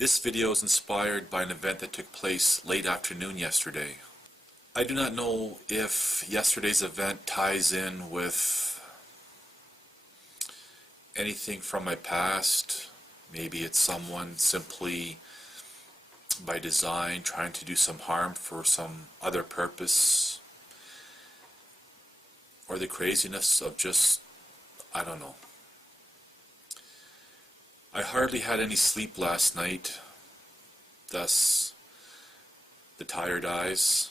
This video is inspired by an event that took place late afternoon yesterday. I do not know if yesterday's event ties in with anything from my past. Maybe it's someone simply by design trying to do some harm for some other purpose, or the craziness of just, I don't know. I hardly had any sleep last night, thus the tired eyes.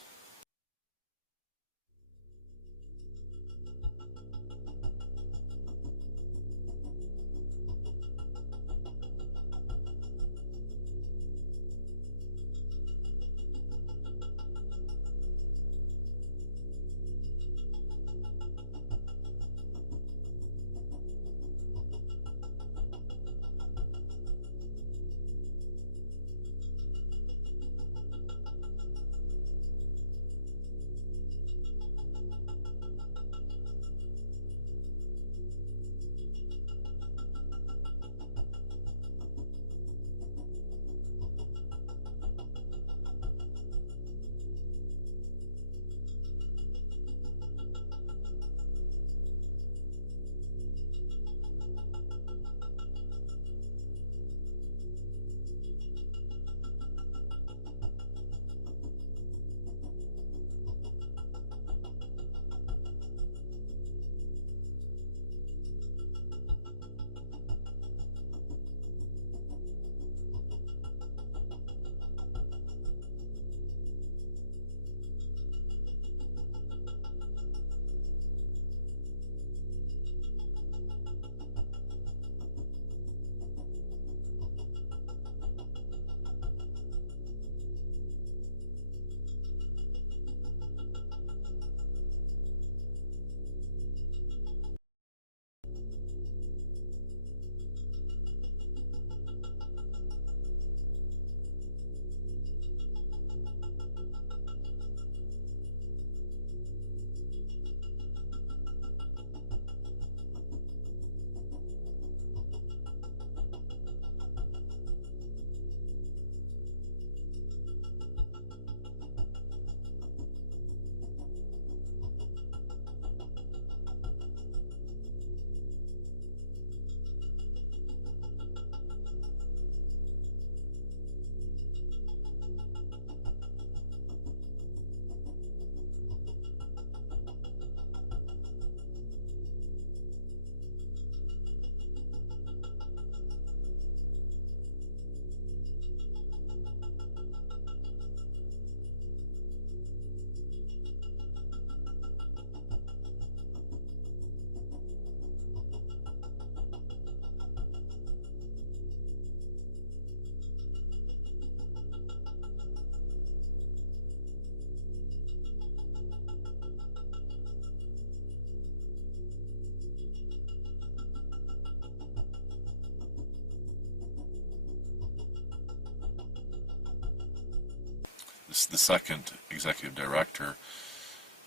The second executive director,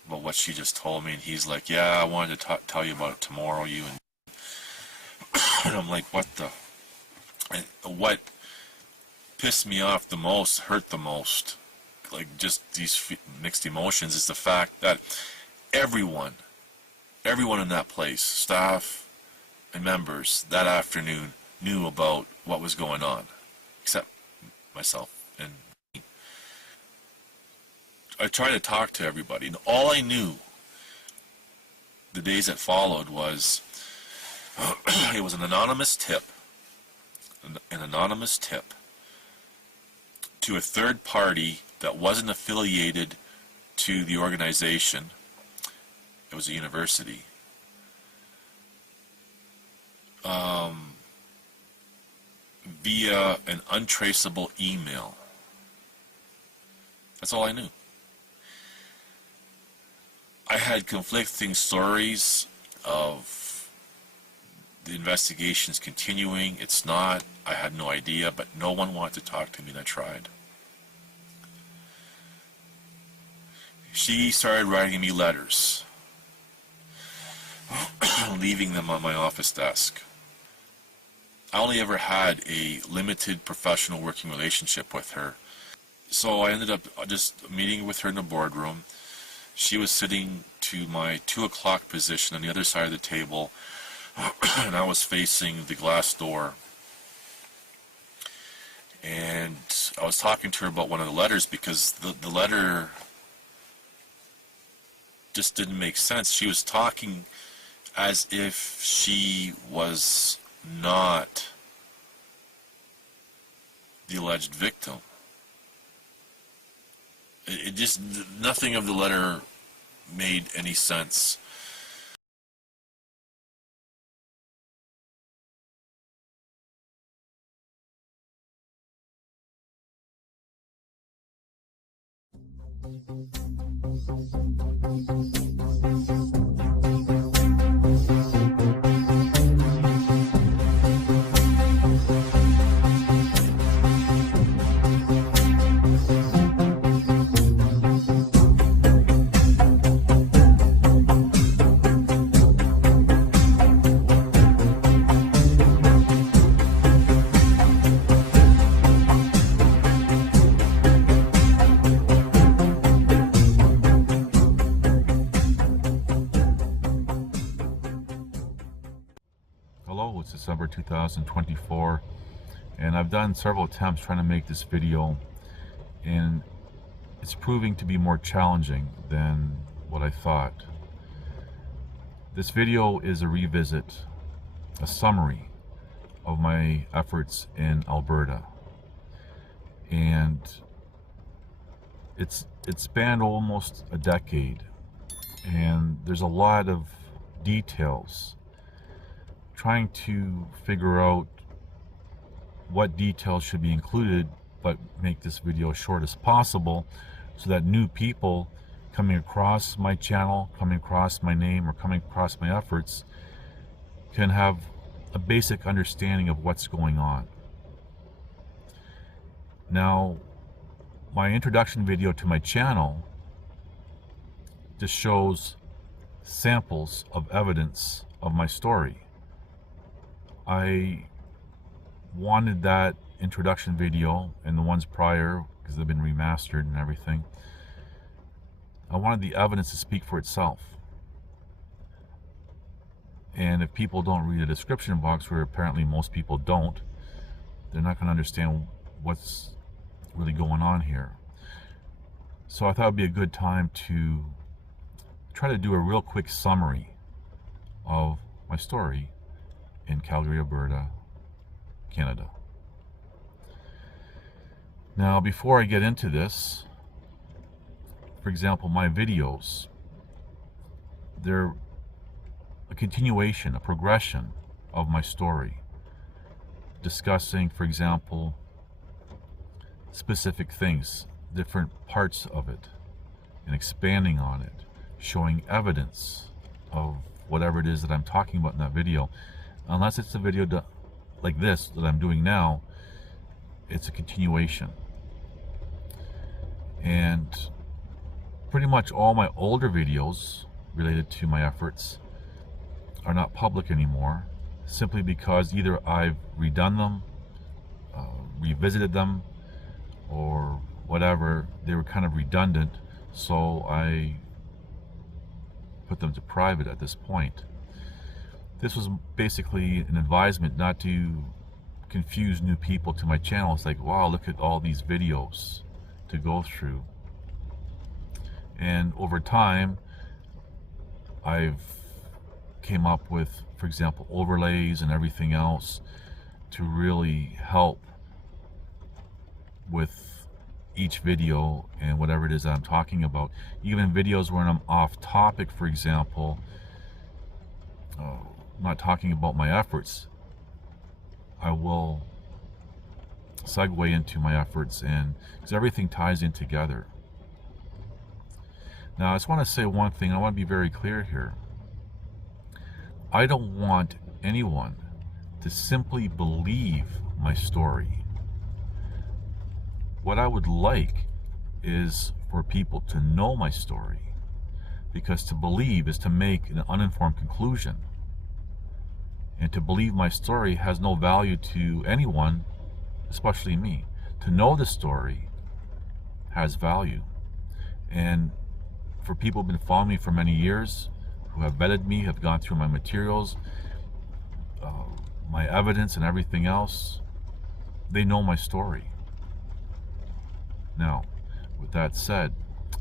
about what she just told me, and he's like, yeah, I wanted to tell you about it tomorrow, you and and I'm like, what the, and what pissed me off the most, hurt the most, like just these mixed emotions, is the fact that everyone in that place, staff and members, that afternoon knew about what was going on, except myself. And I tried to talk to everybody, and all I knew the days that followed was it was an anonymous tip to a third party that wasn't affiliated to the organization. It was a university. Via an untraceable email. That's all I knew. I had conflicting stories of the investigations continuing. It's not. I had no idea, but no one wanted to talk to me, and I tried. She started writing me letters, leaving them on my office desk. I only ever had a limited professional working relationship with her. So I ended up just meeting with her in the boardroom. She was sitting to my 2 o'clock position on the other side of the table, and I was facing the glass door. And I was talking to her about one of the letters, because the letter just didn't make sense. She was talking as if she was not the alleged victim. It just, nothing of the letter made any sense. Hello, it's December 2024, and I've done several attempts trying to make this video, and it's proving to be more challenging than what I thought. This video is a revisit, a summary of my efforts in Alberta, and it's spanned almost a decade, and there's a lot of details. Trying to figure out what details should be included, but make this video as short as possible so that new people coming across my channel, coming across my name, or coming across my efforts can have a basic understanding of what's going on. Now, my introduction video to my channel just shows samples of evidence of my story. I wanted that introduction video and the ones prior, because they've been remastered and everything, I wanted the evidence to speak for itself. And if people don't read the description box, where apparently most people don't, they're not going to understand what's really going on here. So I thought it would be a good time to try to do a real quick summary of my story in Calgary, Alberta, Canada. Now, before I get into this, for example, my videos, they're a continuation, a progression of my story, discussing, for example, specific things, different parts of it, and expanding on it, showing evidence of whatever it is that I'm talking about in that video. Unless it's a video like this that I'm doing now, it's a continuation. And pretty much all my older videos related to my efforts are not public anymore, simply because either I've redone them, revisited them, or whatever. They were kind of redundant, so I put them to private at this point. This was basically an advisement not to confuse new people to my channel. It's like, wow, look at all these videos to go through. And over time, I've came up with, for example, overlays and everything else to really help with each video and whatever it is that I'm talking about. Even videos when I'm off topic, for example, not talking about my efforts, I will segue into my efforts, and because everything ties in together. Now, I just want to say one thing. I want to be very clear here. I don't want anyone to simply believe my story. What I would like is for people to know my story, because to believe is to make an uninformed conclusion. And to believe my story has no value to anyone, especially me. To know the story has value. And for people who've been following me for many years, who have vetted me, have gone through my materials, my evidence and everything else, they know my story. Now, with that said,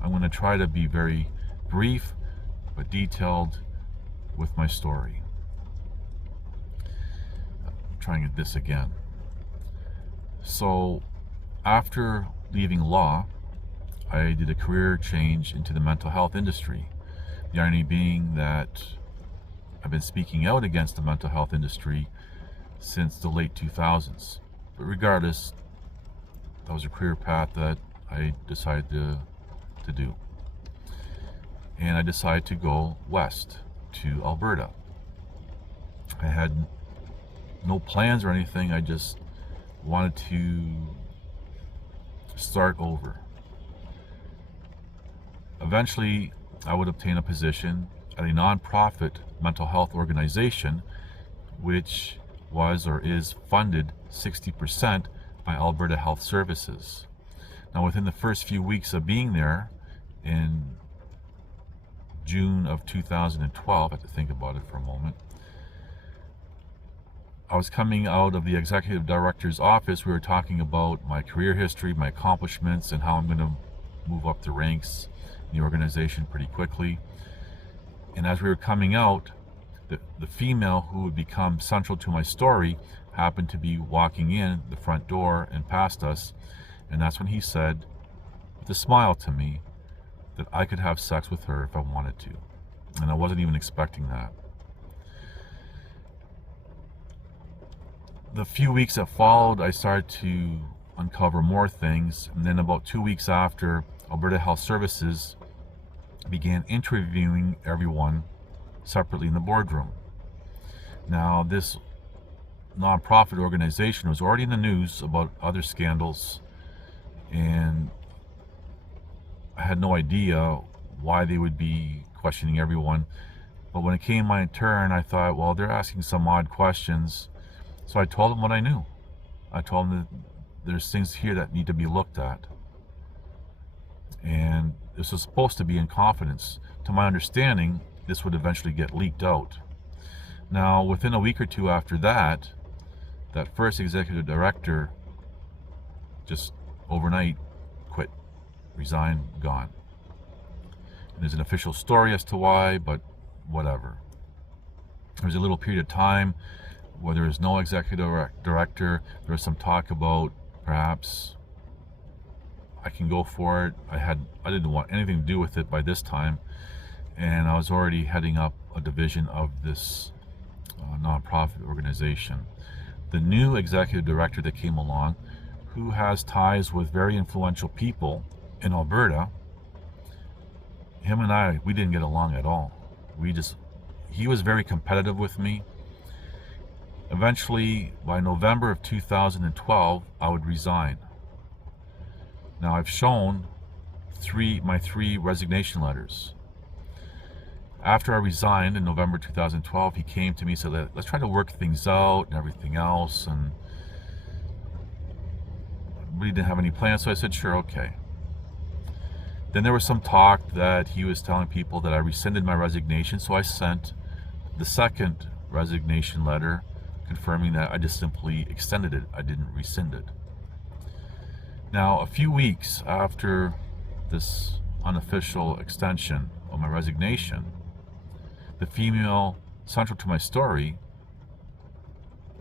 I'm going to try to be very brief but detailed with my story. I'm trying this again. So, after leaving law, I did a career change into the mental health industry. The irony being that I've been speaking out against the mental health industry since the late 2000s. But regardless, that was a career path that I decided to do. And I decided to go west to Alberta. I had no plans or anything. I just wanted to start over. Eventually, I would obtain a position at a nonprofit mental health organization, which was or is funded 60% by Alberta Health Services. Now, within the first few weeks of being there, in June of 2012, I have to think about it for a moment, I was coming out of the executive director's office. We were talking about my career history, my accomplishments, and how I'm going to move up the ranks in the organization pretty quickly. And as we were coming out, the female who would become central to my story happened to be walking in the front door and past us. And that's when he said, with a smile to me, that I could have sex with her if I wanted to. And I wasn't even expecting that. The few weeks that followed, I started to uncover more things. And then about 2 weeks after, Alberta Health Services began interviewing everyone separately in the boardroom. Now, this nonprofit organization was already in the news about other scandals, and I had no idea why they would be questioning everyone. But when it came my turn, I thought, well, they're asking some odd questions. So I told them what I knew. I told them that there's things here that need to be looked at. And this was supposed to be in confidence. To my understanding, this would eventually get leaked out. Now, within a week or two after that, that first executive director just overnight quit, resigned, gone. And there's an official story as to why, but whatever. There was a little period of time where there was no executive director. There was some talk about perhaps I can go for it. I didn't want anything to do with it by this time, and I was already heading up a division of this nonprofit organization. The new executive director that came along, who has ties with very influential people in Alberta, him and I, we didn't get along at all. He was very competitive with me. Eventually, by November of 2012, I would resign. Now, I've shown my three resignation letters. After I resigned in November 2012, he came to me and said, let's try to work things out and everything else. And we didn't have any plans, so I said, sure, okay. Then there was some talk that he was telling people that I rescinded my resignation, so I sent the second resignation letter confirming that I just simply extended it. I didn't rescind it. Now, a few weeks after this unofficial extension of my resignation, the female central to my story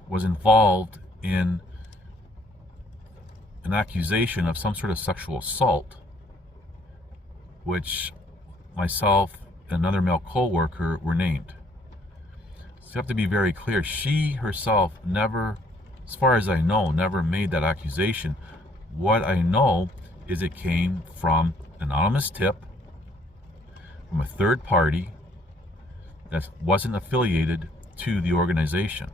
was involved in an accusation of some sort of sexual assault, which myself and another male co-worker were named. So you have to be very clear. She herself never, as far as I know, never made that accusation. What I know is it came from an anonymous tip from a third party that wasn't affiliated to the organization.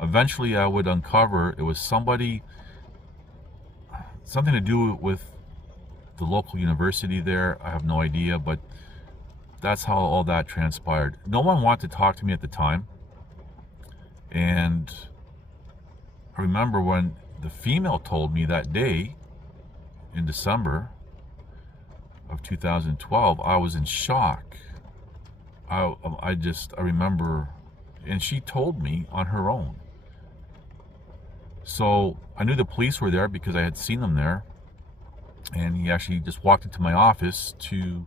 Eventually, I would uncover it was something to do with the local university there. I have no idea, but that's how all that transpired. No one wanted to talk to me at the time. And I remember when the female told me that day in December of 2012, I was in shock. I remember, and she told me on her own. So I knew the police were there because I had seen them there, and he actually just walked into my office to,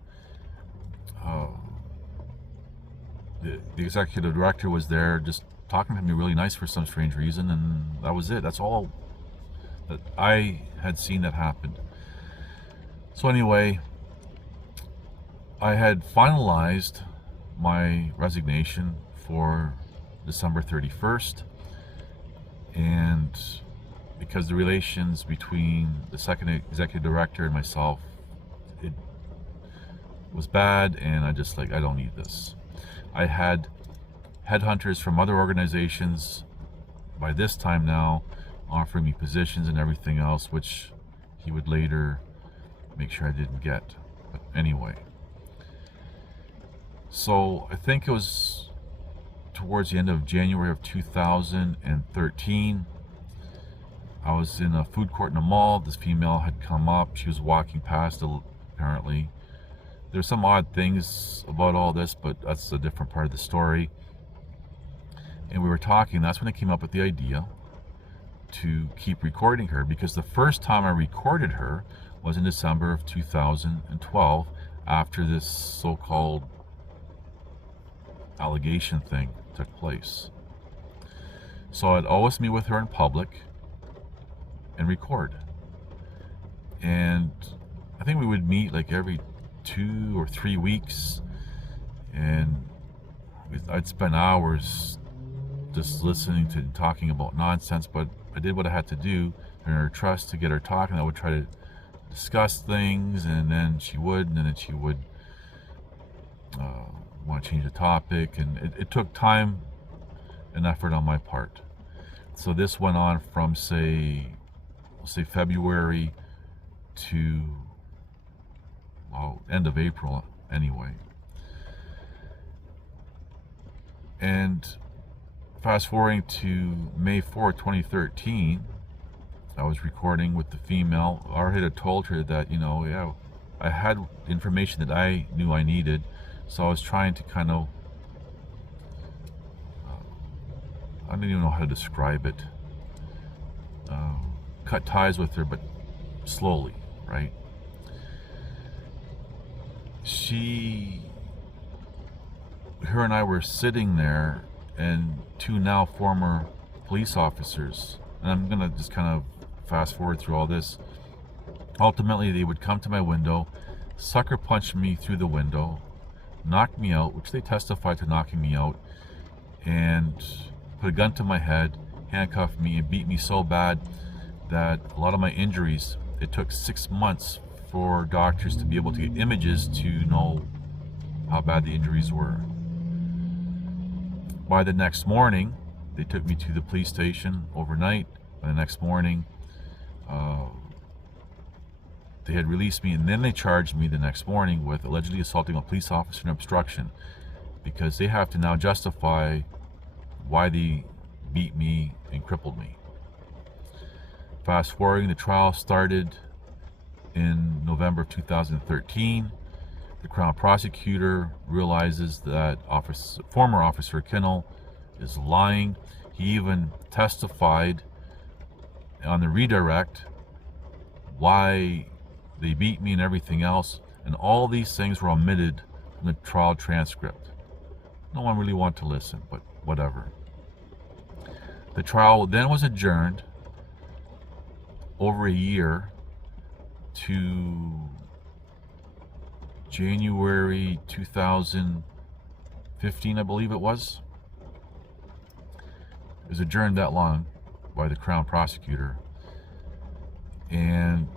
the executive director was there just talking to me really nice for some strange reason, and that was it. That's all that I had seen that happened. So anyway, I had finalized my resignation for December 31st, and because the relations between the second executive director and myself, it was bad, and I don't need this. I had headhunters from other organizations by this time now offering me positions and everything else, which he would later make sure I didn't get. But anyway, so I think it was towards the end of January of 2013. I was in a food court in a mall. This female had come up. She was walking past, apparently. There's some odd things about all this, but that's a different part of the story. And we were talking. That's when I came up with the idea to keep recording her, because the first time I recorded her was in December of 2012, after this so-called allegation thing took place. So I'd always meet with her in public and record. And I think we would meet like every 2 or 3 weeks, and I'd spend hours just listening to talking about nonsense, but I did what I had to do in her trust to get her talking. I would try to discuss things, and then she would want to change the topic, and it took time and effort on my part. So this went on from say February to end of April anyway. And fast forwarding to May 4, 2013, I was recording with the female. I already had told her that, I had information that I knew I needed, so I was trying to kind of, I don't even know how to describe it, cut ties with her, but slowly, right? Her and I were sitting there, and 2 now former police officers, and I'm gonna just kind of fast forward through all this. Ultimately, they would come to my window, sucker punch me through the window, knock me out, which they testified to knocking me out, and put a gun to my head, handcuff me, and beat me so bad that a lot of my injuries, it took 6 months for doctors to be able to get images to know how bad the injuries were. By the next morning, they took me to the police station overnight. By the next morning, they had released me, and then they charged me the next morning with allegedly assaulting a police officer and obstruction, because they have to now justify why they beat me and crippled me. Fast forwarding, the trial started in November of 2013. The Crown Prosecutor realizes that former Officer Kinnell is lying. He even testified on the redirect why they beat me and everything else, and all these things were omitted from the trial transcript. No one really wanted to listen, but whatever. The trial then was adjourned over a year to January 2015, I believe it was. It was adjourned that long by the Crown Prosecutor. And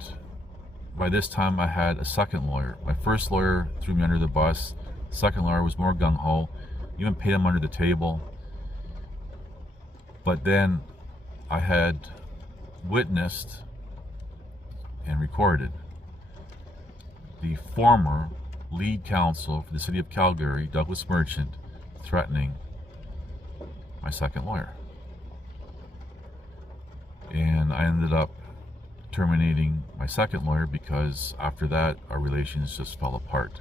by this time I had a second lawyer. My first lawyer threw me under the bus. The second lawyer was more gung-ho, even paid him under the table. But then I had witnessed and recorded the former lead counsel for the city of Calgary, Douglas Merchant, threatening my second lawyer. And I ended up terminating my second lawyer because after that our relations just fell apart,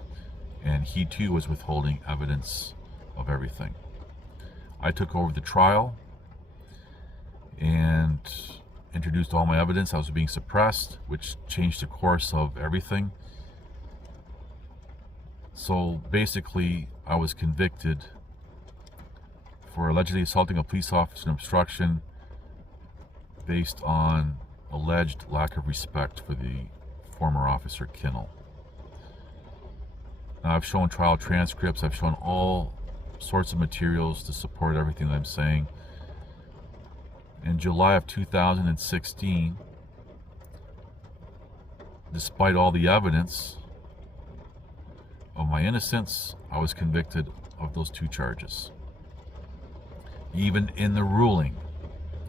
and he too was withholding evidence of everything. I took over the trial and introduced all my evidence. I was being suppressed, which changed the course of everything. So basically I was convicted for allegedly assaulting a police officer and obstruction based on alleged lack of respect for the former officer Kinnell. Now, I've shown trial transcripts, I've shown all sorts of materials to support everything that I'm saying. In July of 2016, despite all the evidence of my innocence, I was convicted of those 2 charges. Even in the ruling,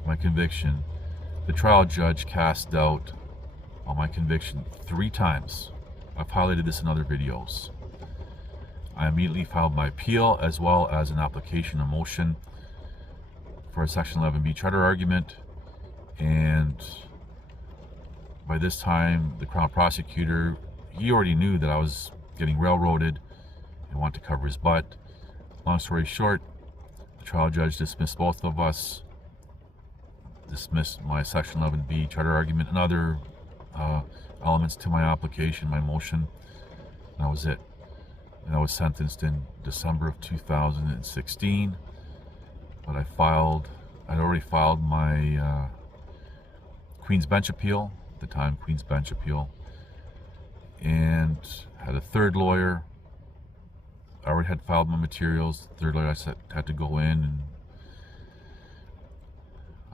my conviction, the trial judge cast doubt on my conviction 3 times. I've highlighted this in other videos. I immediately filed my appeal as well as an application of motion for a Section 11B charter argument, and by this time the Crown prosecutor, he already knew that I was getting railroaded and wanted to cover his butt. Long story short, the trial judge dismissed both of us, dismissed my Section 11B charter argument and other elements to my application, my motion, and that was it. And I was sentenced in December of 2016, but I'd already filed my Queen's Bench appeal, at the time Queen's Bench appeal, and had a third lawyer. I already had filed my materials. The third lawyer I said had to go in, and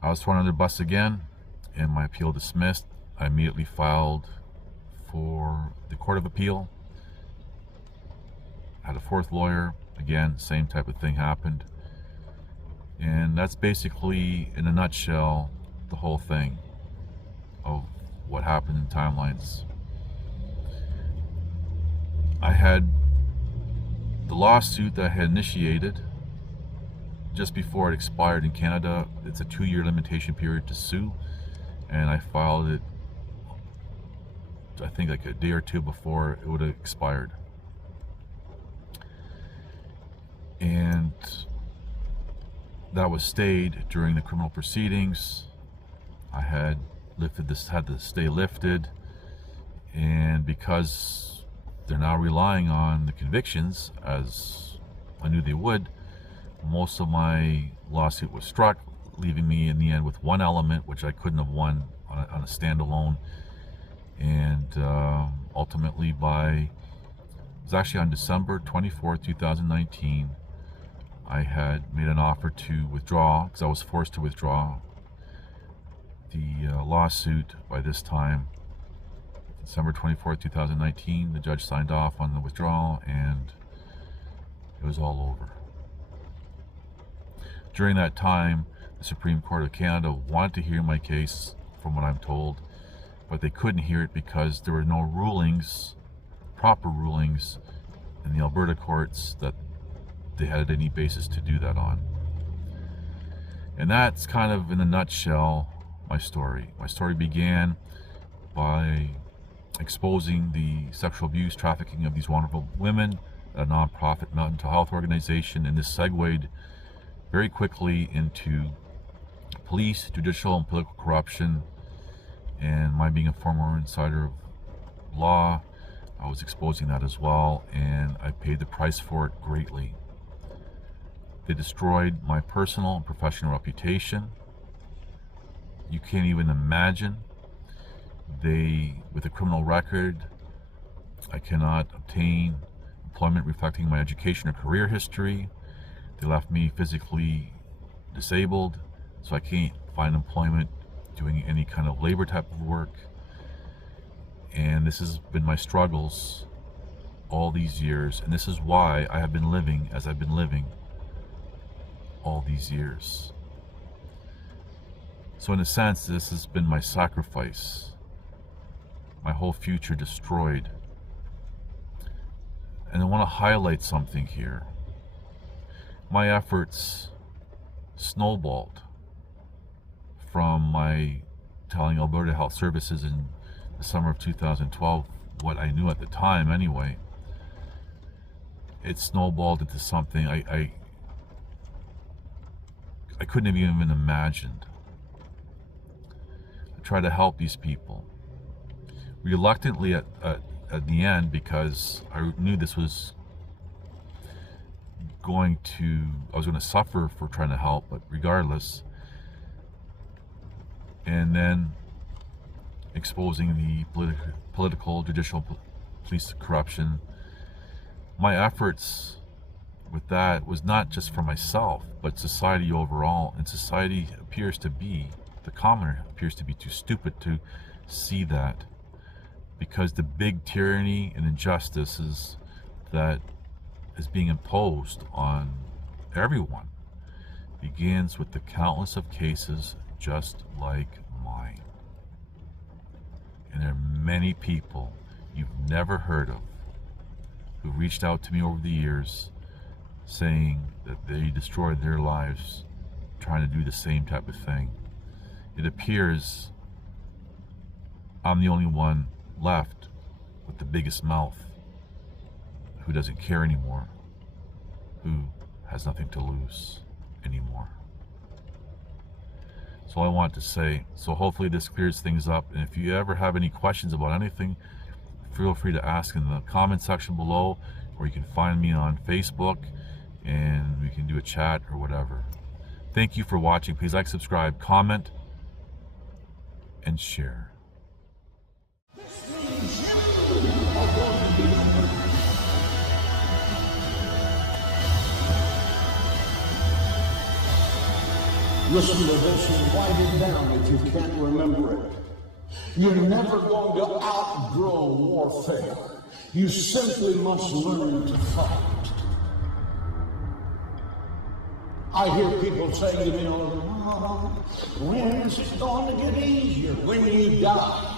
I was thrown under the bus again, and my appeal dismissed. I immediately filed for the Court of Appeal. Had a 4th lawyer. Again, same type of thing happened. And that's basically, in a nutshell, the whole thing of what happened in timelines. I had the lawsuit that I had initiated just before it expired in Canada. It's a 2-year limitation period to sue, and I filed it, I think, like a day or 2 before it would have expired. And that was stayed during the criminal proceedings. I had the stay lifted, and because they're now relying on the convictions, as I knew they would, most of my lawsuit was struck, leaving me in the end with 1 element which I couldn't have won on a standalone. And ultimately, it was actually on December 24th, 2019, I had made an offer to withdraw, because I was forced to withdraw the lawsuit by this time. December 24th, 2019, the judge signed off on the withdrawal, and it was all over. During that time, the Supreme Court of Canada wanted to hear my case, from what I'm told, but they couldn't hear it because there were no rulings, proper rulings, in the Alberta courts that they had any basis to do that on. And that's kind of, in a nutshell, my story. My story began by exposing the sexual abuse, trafficking of these wonderful women at a non-profit mental health organization, and this segued very quickly into police, judicial, and political corruption. And my being a former insider of law, I was exposing that as well, and I paid the price for it greatly. They destroyed my personal and professional reputation. You can't even imagine. With a criminal record, I cannot obtain employment reflecting my education or career history. They left me physically disabled, so I can't find employment doing any kind of labor type of work. And this has been my struggles all these years, and this is why I have been living as I've been living all these years. So in a sense, this has been my sacrifice, my whole future destroyed. And I want to highlight something here. My efforts snowballed from my telling Alberta Health Services in the summer of 2012 what I knew at the time anyway, it snowballed into something I couldn't have even imagined. I tried to help these people reluctantly at the end, because I knew this was I was going to suffer for trying to help, but regardless. And then exposing the political, judicial, police corruption. My efforts with that was not just for myself, but society overall. And society the commoner appears to be too stupid to see that, because the big tyranny and injustices that is being imposed on everyone begins with the countless of cases just like mine. And there are many people you've never heard of who reached out to me over the years saying that they destroyed their lives trying to do the same type of thing. It appears I'm the only one left with the biggest mouth, who doesn't care anymore, who has nothing to lose anymore. So I want to say, so hopefully this clears things up. And if you ever have any questions about anything, feel free to ask in the comment section below, or you can find me on Facebook and we can do a chat or whatever. Thank you for watching. Please like, subscribe, comment, and share. Listen to this and write it down if you can't remember it. You're never going to outgrow warfare. You simply must learn to fight. I hear people saying to me, oh, when is it going to get easier? When you die.